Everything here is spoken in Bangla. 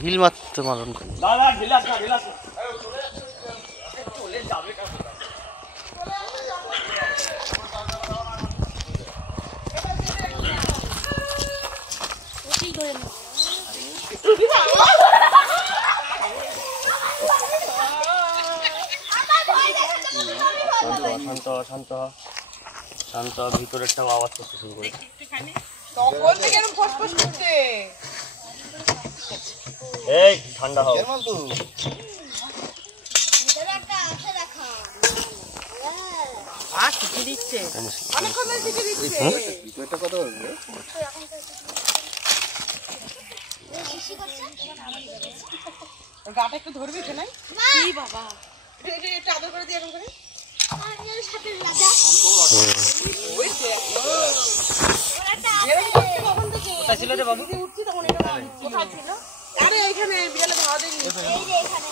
ঢিল মারতে মারণ দাদা ঢিলাস না ঢিলাস না চলে যাবে কাজ ওই ধরে না শান্ত শান্ত শান্ত ভিতরেরটাও আওয়াজ করতে শুরু করে তখন থেকে এরকম ফসফস করছে এই ঠান্ডা হও ভিতরে একটা আছে দেখা আর শিখে দিচ্ছে অনেকক্ষণ ধরে শিখে দিচ্ছে এটা কত হবে শিশি করছে ওর গাটা একটু ধরবি তো নাই কি বাবা এটা একটু আদর করে দিই এখন করে আর সাথে লাগা ওই যে ওরাটা এরকম করছে কখন থেকে কোথায় ছিল রে বাবু উঠছি তখন এটা কোথায় ছিল আরে এইখানে বিড়ালে ধরা দেয়নি এই যে এখানে